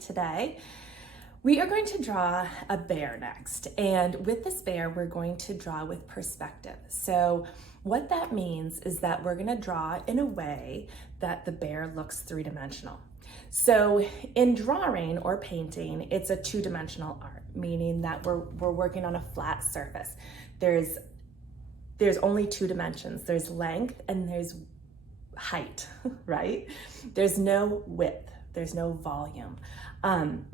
today. We are going to draw a bear next, and with this bear we're going to draw with perspective. So what that means is that we're going to draw in a way that the bear looks three-dimensional. So in drawing or painting, it's a two-dimensional art, meaning that we're working on a flat surface. There's only two dimensions. There's length and there's height, right? There's no width, there's no volume,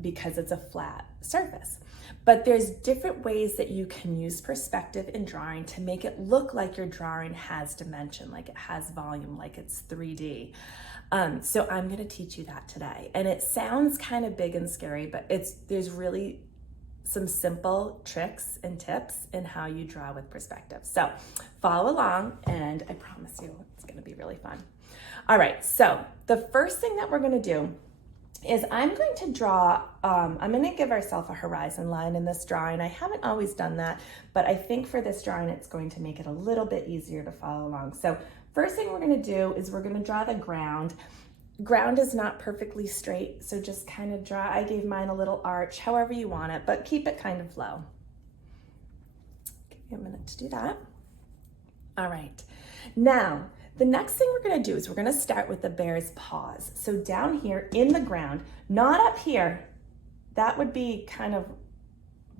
because it's a flat surface. But there's different ways that you can use perspective in drawing to make it look like your drawing has dimension, like it has volume, like it's 3D. So I'm gonna teach you that today. And it sounds kind of big and scary, but there's really some simple tricks and tips in how you draw with perspective. So follow along, and I promise you it's gonna be really fun. All right, so the first thing that we're gonna do is I'm going to draw, I'm gonna give ourselves a horizon line in this drawing. I haven't always done that, but I think for this drawing, it's going to make it a little bit easier to follow along. So first thing we're gonna do is we're gonna draw the ground. Ground is not perfectly straight, so just kind of draw. I gave mine a little arch, however you want it, but keep it kind of low. Give me a minute to do that. All right, now the next thing we're gonna do is we're gonna start with the bear's paws. So down here in the ground, not up here, that would be kind of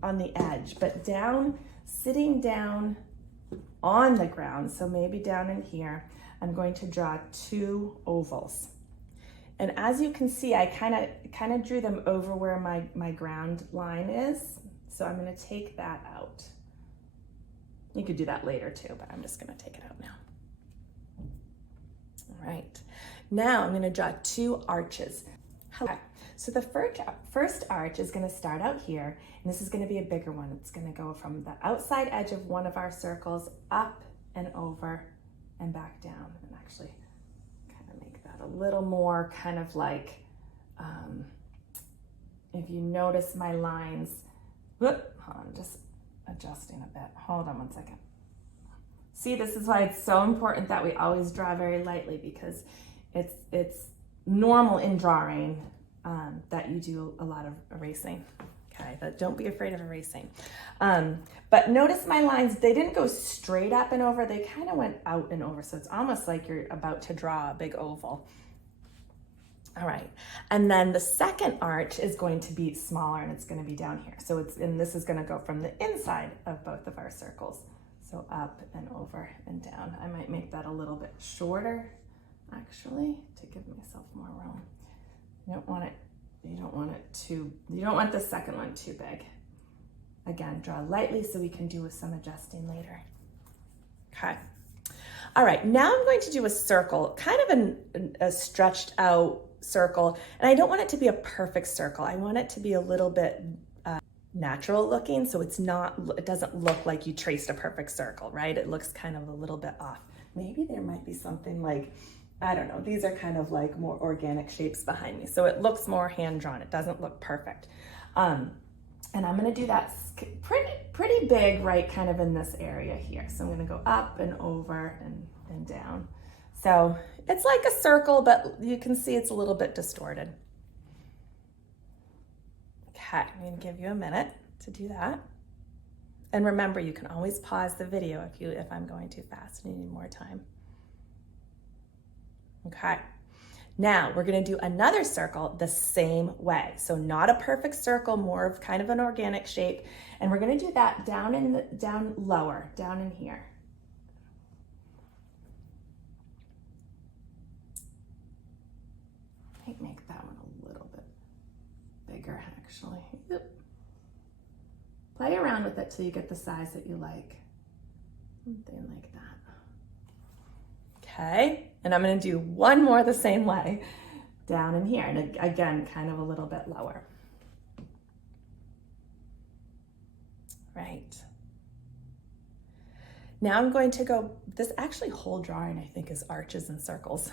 on the edge, but down, sitting down on the ground, so maybe down in here, I'm going to draw two ovals. And as you can see, I kind of drew them over where my ground line is. So I'm gonna take that out. You could do that later too, but I'm just gonna take it out now. All right, now I'm gonna draw two arches. Okay. So the first arch is gonna start out here, and this is gonna be a bigger one. It's gonna go from the outside edge of one of our circles up and over and back down, and actually make that a little more kind of like, if you notice my lines, hold on, just adjusting a bit. Hold on one second. See, this is why it's so important that we always draw very lightly, because it's normal in drawing that you do a lot of erasing. Okay, but don't be afraid of erasing. But notice my lines, they didn't go straight up and over, they kind of went out and over. So it's almost like you're about to draw a big oval. All right, and then the second arch is going to be smaller, and it's gonna be down here. So and this is gonna go from the inside of both of our circles. So up and over and down. I might make that a little bit shorter, actually, to give myself more room. You don't want the second one too big. Again, draw lightly so we can do some adjusting later. Okay. All right, now I'm going to do a circle, kind of a stretched out circle, and I don't want it to be a perfect circle. I want it to be a little bit natural looking, so it doesn't look like you traced a perfect circle, right? It looks kind of a little bit off. Maybe there might be something like, I don't know, these are kind of like more organic shapes behind me. So it looks more hand-drawn. It doesn't look perfect. And I'm gonna do that pretty big, right, kind of in this area here. So I'm gonna go up and over and down. So it's like a circle, but you can see it's a little bit distorted. Okay, I'm gonna give you a minute to do that. And remember, you can always pause the video if I'm going too fast and you need more time. Okay, now we're gonna do another circle the same way. So not a perfect circle, more of kind of an organic shape. And we're gonna do that down lower, down in here. I might make that one a little bit bigger, actually. Yep. Play around with it till you get the size that you like. Something like that. Okay, and I'm gonna do one more the same way down in here, and again, kind of a little bit lower. Right. Now I'm going to go, this actually whole drawing I think is arches and circles.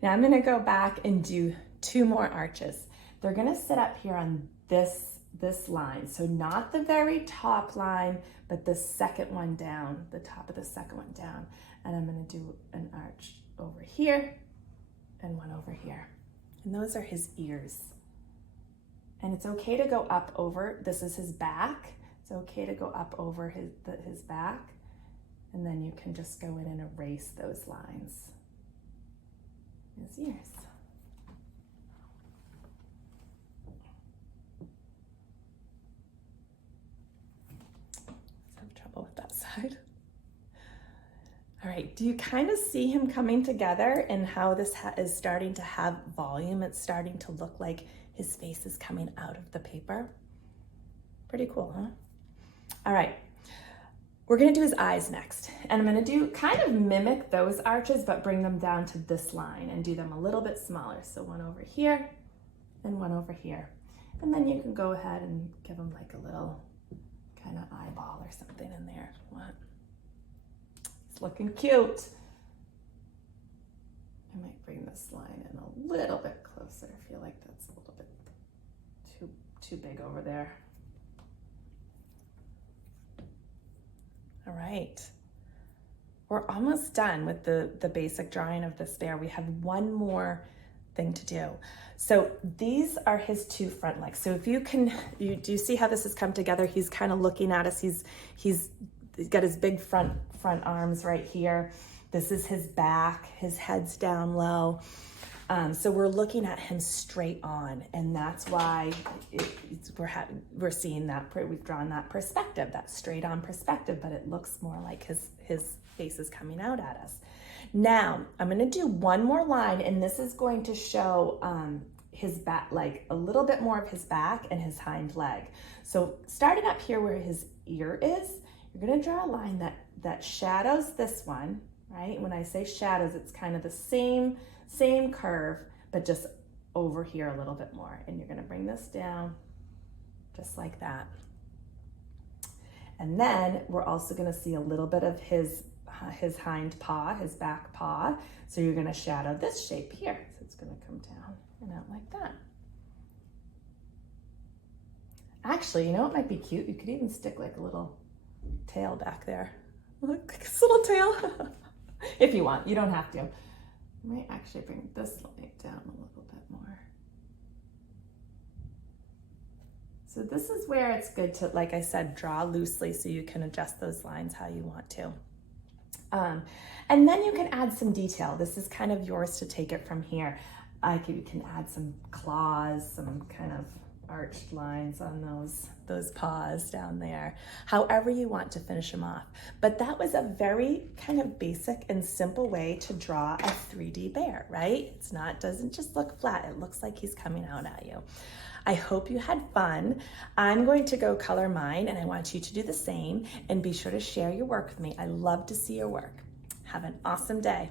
Now I'm gonna go back and do two more arches. They're gonna sit up here on this line. So not the very top line, but the second one down, the top of the second one down. And I'm gonna do an arch over here and one over here. And those are his ears. And it's okay to go up over, this is his back. It's okay to go up over his back. And then you can just go in and erase those lines. His ears. I have trouble with that side. All right, do you kind of see him coming together and how this is starting to have volume? It's starting to look like his face is coming out of the paper. Pretty cool, huh? All right, we're gonna do his eyes next. And I'm gonna do kind of mimic those arches, but bring them down to this line and do them a little bit smaller. So one over here and one over here. And then you can go ahead and give him like a little kind of eyeball or something in there if you want. It's looking cute. I might bring this line in a little bit closer. I feel like that's a little bit too big over there. All right, we're almost done with the basic drawing of this bear. We have one more thing to do. So these are his two front legs. So if you do you see how this has come together? He's kind of looking at us. He's got his big front arms right here. This is his back, his head's down low. So we're looking at him straight on, and that's why we're seeing that, we've drawn that perspective, that straight on perspective, but it looks more like his face is coming out at us. Now, I'm gonna do one more line, and this is going to show his back, like a little bit more of his back and his hind leg. So starting up here where his ear is, you're gonna draw a line that shadows this one, right? When I say shadows, it's kind of the same curve, but just over here a little bit more. And you're gonna bring this down just like that. And then we're also gonna see a little bit of his hind paw, his back paw. So you're gonna shadow this shape here. So it's gonna come down and out like that. Actually, you know what might be cute? You could even stick like a little tail back there. Like this little tail. If you want, you don't have to. I might actually bring this line down a little bit more. So this is where it's good to, like I said, draw loosely so you can adjust those lines how you want to. And then you can add some detail. This is kind of yours to take it from here. You can add some claws, some kind of arched lines on those paws down there, however you want to finish them off. But that was a very kind of basic and simple way to draw a 3D bear, right? Doesn't just look flat, it looks like he's coming out at you. I hope you had fun. I'm going to go color mine, and I want you to do the same, and be sure to share your work with me. I love to see your work. Have an awesome day.